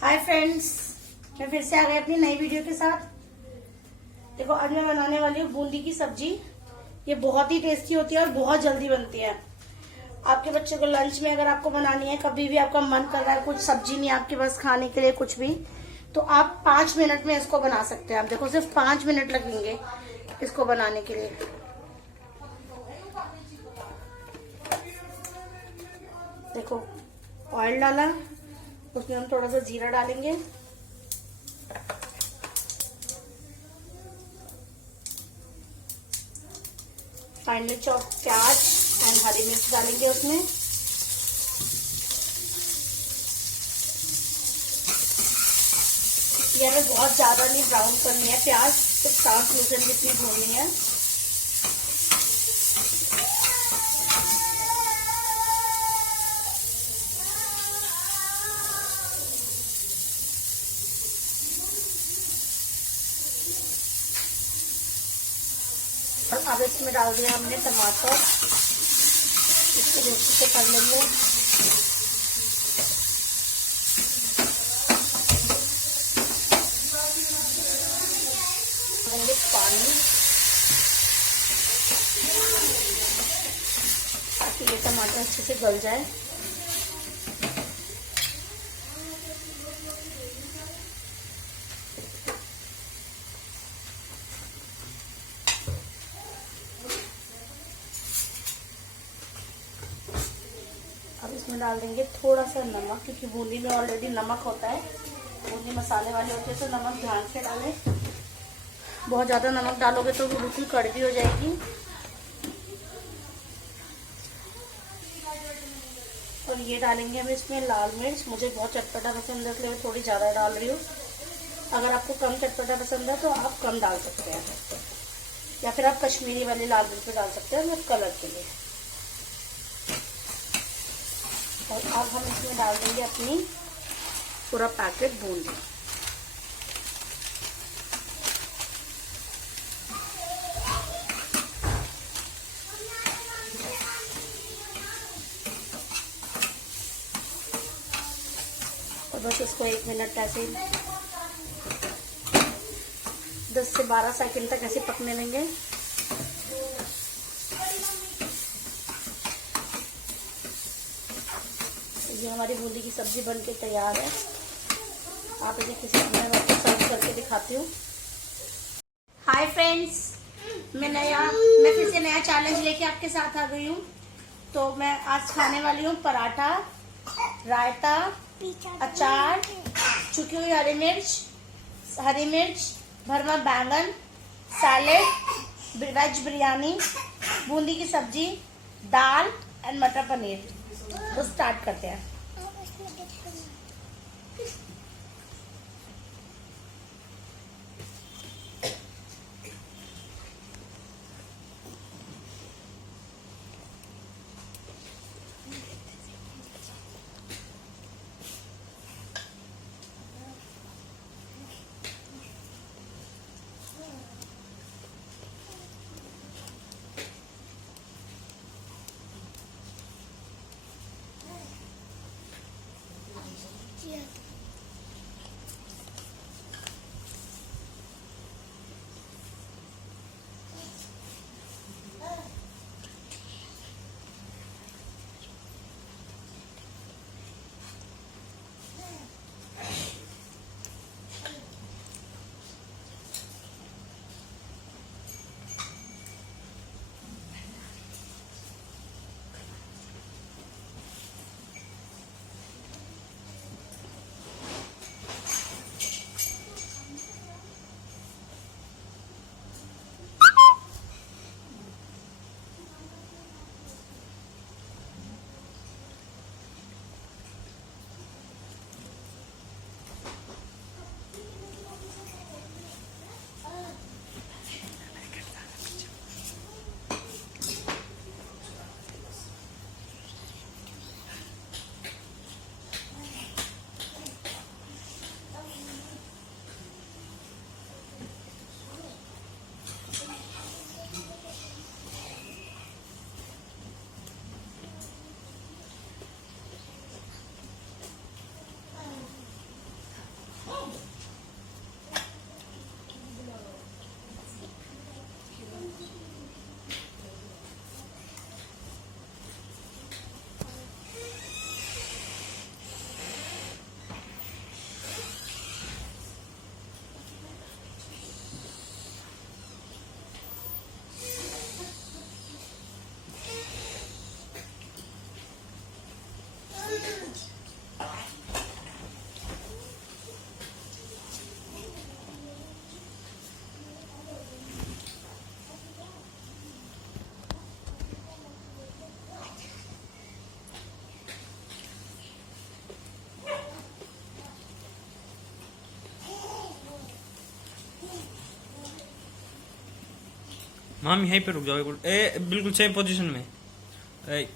Hi friends, मैं फिर से आ गई अपनी नई वीडियो के साथ। देखो, आज मैं बनाने वाली हूँ बूंदी की सब्जी। ये बहुत ही टेस्टी होती है और बहुत जल्दी बनती है। आपके बच्चे को लंच में अगर आपको बनानी है, कभी भी आपका मन कर रहा है, कुछ सब्जी नहीं आपके पास खाने के लिए कुछ भी, तो आप 5 मिनट में इसको बना सकते हैं। आप देखो, सिर्फ 5 मिनट लगेंगे इसको बनाने के लिए। देखो, ऑयल डाला, उसमें हम थोड़ा सा जीरा डालेंगे, फाइनली चॉप प्याज एंड हरी मिर्च डालेंगे उसमें। ये हमें बहुत ज्यादा नहीं ब्राउन करनी है प्याज, सिर्फ ट्रांसलूसेंट जितनी भूननी है। और अब इसमें डाल दिया हमने टमाटर, इसको भी अच्छे से कर लेंगे। पानी, ताकि ये टमाटर अच्छे से गल जाए। अब इसमें डाल देंगे थोड़ा सा नमक, क्योंकि बूंदी में ऑलरेडी नमक होता है। बूंदी मसाले वाली होती है, तो नमक ध्यान से डालें। बहुत ज़्यादा नमक डालोगे तो वो बिल्कुल कड़वी हो जाएगी। और ये डालेंगे हम इसमें लाल मिर्च। मुझे बहुत चटपटा पसंद है, इसलिए मैं थोड़ी ज़्यादा डाल रही हूँ। अगर आपको कम चटपटा पसंद है तो आप कम डाल सकते हैं, या फिर आप कश्मीरी वाली लाल मिर्च डाल सकते हैं मतलब कलर के लिए। और अब हम इसमें डाल देंगे अपनी पूरा पैकेट बूंदी। और बस इसको 1 मिनट ऐसे 10 से 12 सेकंड तक ऐसे पकने देंगे। ये हमारी बूंदी की सब्जी बनके तैयार है। आप इसे किसी में सर्व करके दिखाती हूँ। हाय फ्रेंड्स, मैं फिर से नया चैलेंज लेके आपके साथ आ गई हूँ। तो मैं आज खाने वाली हूँ पराठा, रायता, अचार, चुकी हुई हरी मिर्च, भरमा बैंगन, सैलेड, वेज बिरयानी, बूंदी की सब्जी, दाल एंड मटर पनीर। तो स्टार्ट करते हैं। माम यहीं पे रुक जाओ बिल्कुल सेम पोजीशन में। ए,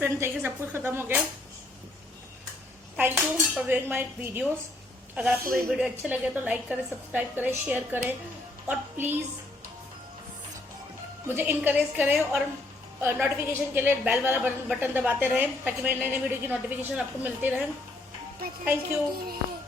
फ्रेंड देखिए सब कुछ खत्म हो गया। Thank you for viewing my videos. अगर आपको मेरी वीडियो अच्छे लगे तो लाइक करें, सब्सक्राइब करें, शेयर करें और प्लीज मुझे इनकरेज करें और नोटिफिकेशन के लिए बेल वाला बटन दबाते रहें ताकि मेरे नए नए वीडियो की नोटिफिकेशन आपको मिलती रहे। Thank you.